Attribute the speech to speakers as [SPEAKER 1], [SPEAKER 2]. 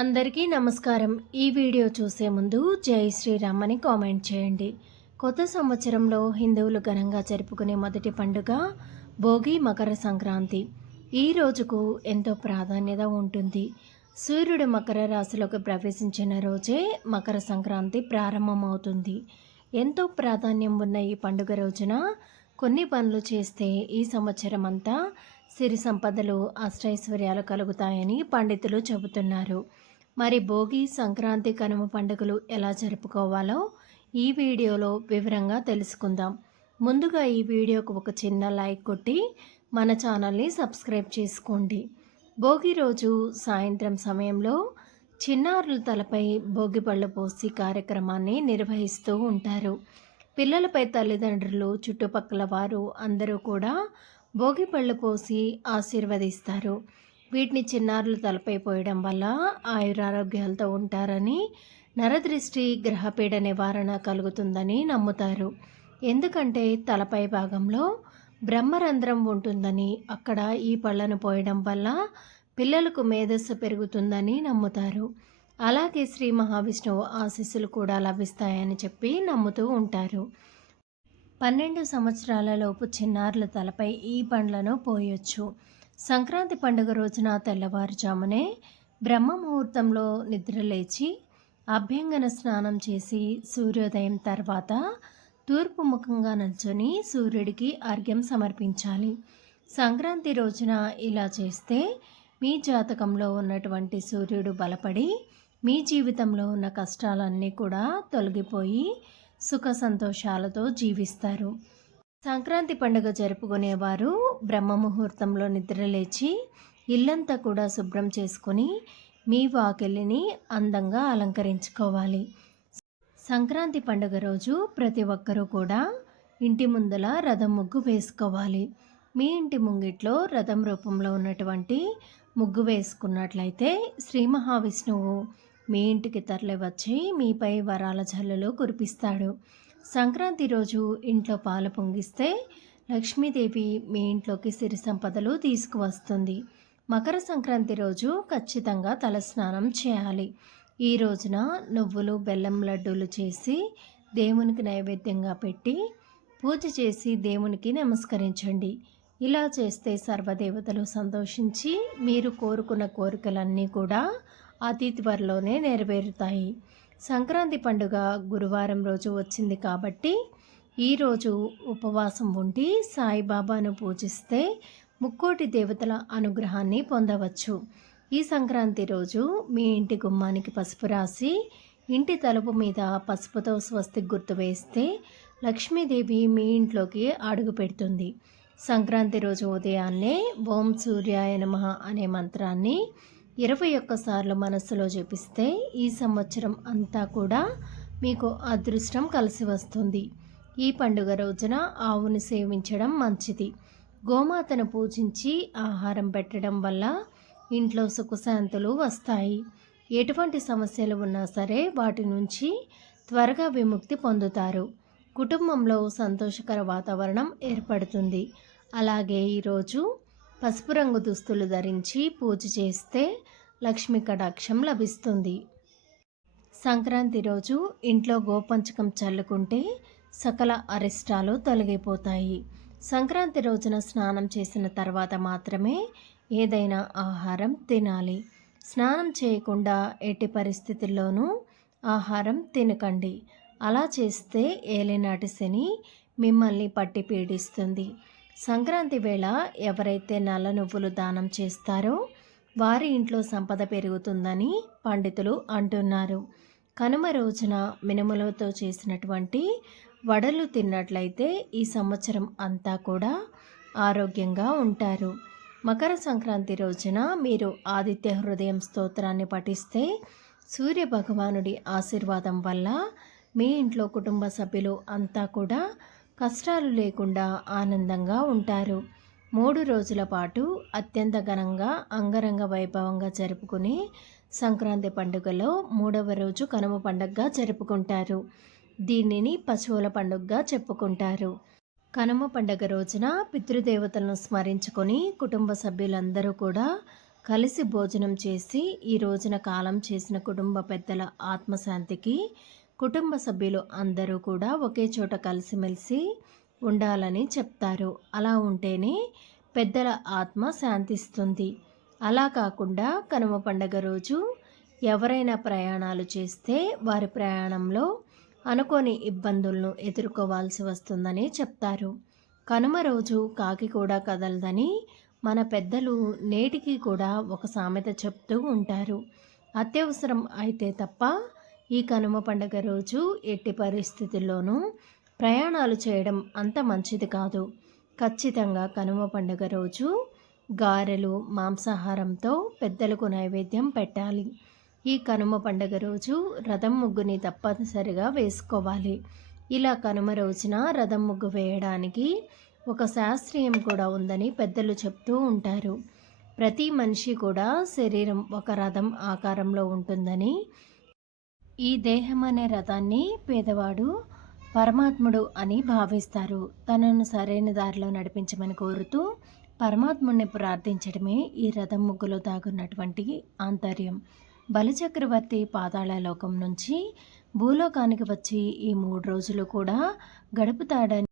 [SPEAKER 1] అందరికీ నమస్కారం. ఈ వీడియో చూసే ముందు జై శ్రీరామ్ అని కామెంట్ చేయండి. కొత్త సంవత్సరంలో హిందువులు ఘనంగా జరుపుకునే మొదటి పండుగ భోగి మకర సంక్రాంతి. ఈ రోజుకు ఎంతో ప్రాధాన్యత ఉంటుంది. సూర్యుడు మకర రాశిలోకి ప్రవేశించిన రోజే మకర సంక్రాంతి ప్రారంభమవుతుంది. ఎంతో ప్రాధాన్యం ఉన్న ఈ పండుగ రోజున కొన్ని పనులు చేస్తే ఈ సంవత్సరం అంతా సిరి సంపదలు అష్టైశ్వర్యాలు కలుగుతాయని పండితులు చెబుతున్నారు. మరి భోగి సంక్రాంతి కనుమ పండుగలు ఎలా జరుపుకోవాలో ఈ వీడియోలో వివరంగా తెలుసుకుందాం. ముందుగా ఈ వీడియోకు ఒక చిన్న లైక్ కొట్టి మన ఛానల్ని సబ్స్క్రైబ్ చేసుకోండి. భోగి రోజు సాయంత్రం సమయంలో చిన్నారుల తలపై భోగి పళ్ళు పోసి కార్యక్రమాన్ని నిర్వహిస్తూ ఉంటారు. పిల్లలపై తల్లిదండ్రులు చుట్టుపక్కల వారు అందరూ కూడా భోగి పళ్ళు పోసి ఆశీర్వదిస్తారు. వీటిని చిన్నారులు తలపై పోయడం వల్ల ఆయురారోగ్యాలతో ఉంటారని నరదృష్టి గ్రహపీడ నివారణ కలుగుతుందని నమ్ముతారు. ఎందుకంటే తలపై భాగంలో బ్రహ్మరంధ్రం ఉంటుందని అక్కడ ఈ పళ్ళను పోయడం వల్ల పిల్లలకు మేధస్సు పెరుగుతుందని నమ్ముతారు. అలాగే శ్రీ మహావిష్ణువు ఆశీస్సులు కూడా లభిస్తాయని చెప్పి నమ్ముతూ ఉంటారు. పన్నెండు సంవత్సరాలలోపు చిన్నారుల తలపై ఈ పండ్లను పోయొచ్చు. సంక్రాంతి పండుగ రోజున తెల్లవారుజామునే బ్రహ్మ ముహూర్తంలో నిద్రలేచి అభ్యంగన స్నానం చేసి సూర్యోదయం తర్వాత తూర్పు ముఖంగా నిల్చొని సూర్యుడికి అర్ఘ్యం సమర్పించాలి. సంక్రాంతి రోజున ఇలా చేస్తే మీ జాతకంలో ఉన్నటువంటి సూర్యుడు బలపడి మీ జీవితంలో ఉన్న కష్టాలన్నీ కూడా తొలగిపోయి సుఖ సంతోషాలతో జీవిస్తారు. సంక్రాంతి పండుగ జరుపుకునేవారు బ్రహ్మ ముహూర్తంలో నిద్రలేచి ఇల్లంతా కూడా శుభ్రం చేసుకొని మీ వాకిలిని అందంగా అలంకరించుకోవాలి. సంక్రాంతి పండుగ రోజు ప్రతి ఒక్కరూ కూడా ఇంటి ముందల రథం ముగ్గు వేసుకోవాలి. మీ ఇంటి ముంగిట్లో రథం రూపంలో ఉన్నటువంటి ముగ్గు వేసుకున్నట్లయితే శ్రీ మహావిష్ణువు మీ ఇంటికి తరలి వచ్చి మీపై వరాల జల్లులు కురిపిస్తాడు. సంక్రాంతి రోజు ఇంట్లో పాలు పొంగిస్తే లక్ష్మీదేవి మీ ఇంట్లోకి సిరి సంపదలు తీసుకువస్తుంది. మకర సంక్రాంతి రోజు ఖచ్చితంగా తలస్నానం చేయాలి. ఈ రోజున నువ్వులు బెల్లం లడ్డూలు చేసి దేవునికి నైవేద్యంగా పెట్టి పూజ చేసి దేవునికి నమస్కరించండి. ఇలా చేస్తే సర్వదేవతలు సంతోషించి మీరు కోరుకున్న కోరికలన్నీ కూడా అతి త్వరలోనే నెరవేరుతాయి. సంక్రాంతి పండుగ గురువారం రోజు వచ్చింది కాబట్టి ఈరోజు ఉపవాసం ఉండి సాయిబాబాను పూజిస్తే ముక్కోటి దేవతల అనుగ్రహాన్ని పొందవచ్చు. ఈ సంక్రాంతి రోజు మీ ఇంటి గుమ్మానికి పసుపు రాసి ఇంటి తలుపు మీద పసుపుతో స్వస్తి గుర్తు వేస్తే లక్ష్మీదేవి మీ ఇంట్లోకి అడుగు పెడుతుంది. సంక్రాంతి రోజు ఉదయాన్నే ఓం సూర్యాయ నమ అనే మంత్రాన్ని ఇరవై ఒక్కసార్లు మనస్సులో జపిస్తే ఈ సంవత్సరం అంతా కూడా మీకు అదృష్టం కలిసి వస్తుంది. ఈ పండుగ రోజున ఆవును సేవించడం మంచిది. గోమాతను పూజించి ఆహారం పెట్టడం వల్ల ఇంట్లో సుఖశాంతులు వస్తాయి. ఎటువంటి సమస్యలు ఉన్నా సరే వాటి నుంచి త్వరగా విముక్తి పొందుతారు. కుటుంబంలో సంతోషకర వాతావరణం ఏర్పడుతుంది. అలాగే ఈరోజు పసుపు రంగు దుస్తులు ధరించి పూజ చేస్తే లక్ష్మీ కటాక్షం లభిస్తుంది. సంక్రాంతి రోజు ఇంట్లో గోపంచకం చల్లుకుంటే సకల అరిష్టాలు తొలగిపోతాయి. సంక్రాంతి రోజున స్నానం చేసిన తర్వాత మాత్రమే ఏదైనా ఆహారం తినాలి. స్నానం చేయకుండా ఎట్టి పరిస్థితుల్లోనూ ఆహారం తినకండి. అలా చేస్తే ఏలినాటి శని మిమ్మల్ని పట్టి పీడిస్తుంది. సంక్రాంతి వేళ ఎవరైతే నల్ల నువ్వులు దానం చేస్తారో వారి ఇంట్లో సంపద పెరుగుతుందని పండితులు అంటున్నారు. కనుమ రోజున మినుములతో చేసినటువంటి వడలు తిన్నట్లయితే ఈ సంవత్సరం అంతా కూడా ఆరోగ్యంగా ఉంటారు. మకర సంక్రాంతి రోజున మీరు ఆదిత్య హృదయం స్తోత్రాన్ని పఠిస్తే సూర్య భగవానుడి ఆశీర్వాదం వల్ల మీ ఇంట్లో కుటుంబ సభ్యులు అంతా కూడా కష్టాలు లేకుండా ఆనందంగా ఉంటారు. మూడు రోజుల పాటు అత్యంత ఘనంగా అంగరంగ వైభవంగా జరుపుకుని సంక్రాంతి పండుగలో మూడవ రోజు కనుమ పండుగగా జరుపుకుంటారు. దీనిని పశువుల పండుగగా చెప్పుకుంటారు. కనుమ పండుగ రోజున పితృదేవతలను స్మరించుకొని కుటుంబ సభ్యులందరూ కూడా కలిసి భోజనం చేసి ఈ రోజున కాలం చేసిన కుటుంబ పెద్దల ఆత్మశాంతికి కుటుంబ సభ్యులు అందరూ కూడా ఒకే చోట కలిసిమెలిసి ఉండాలని చెప్తారు. అలా ఉంటేనే పెద్దల ఆత్మ శాంతిస్తుంది. అలా కాకుండా కనుమ పండగ రోజు ఎవరైనా ప్రయాణాలు చేస్తే వారి ప్రయాణంలో అనుకోని ఇబ్బందులను ఎదుర్కోవాల్సి వస్తుందని చెప్తారు. కనుమ రోజు కాకి కూడా కదలదని మన పెద్దలు నేటికి కూడా ఒక సామెత చెప్తూ ఉంటారు. అత్యవసరం అయితే తప్ప ఈ కనుమ పండగ రోజు ఎట్టి పరిస్థితుల్లోనూ ప్రయాణాలు చేయడం అంత మంచిది కాదు. ఖచ్చితంగా కనుమ పండుగ రోజు గారెలు మాంసాహారంతో పెద్దలకు నైవేద్యం పెట్టాలి. ఈ కనుమ పండుగ రోజు రథం ముగ్గుని తప్పనిసరిగా వేసుకోవాలి. ఇలా కనుమ రోజున రథం ముగ్గు వేయడానికి ఒక శాస్త్రీయం కూడా ఉందని పెద్దలు చెప్తూ ఉంటారు. ప్రతి మనిషి కూడా శరీరం ఒక రథం ఆకారంలో ఉంటుందని ఈ దేహం అనే రథాన్ని పేదవాడు పరమాత్ముడు అని భావిస్తారు. తనను సరైన దారిలో నడిపించమని కోరుతూ పరమాత్ముడిని ప్రార్థించడమే ఈ రథం ముగ్గులో దాగున్నటువంటి ఆంతర్యం. బలిచక్రవర్తి పాతాళ లోకం నుంచి భూలోకానికి వచ్చి ఈ మూడు రోజులు కూడా గడుపుతాడని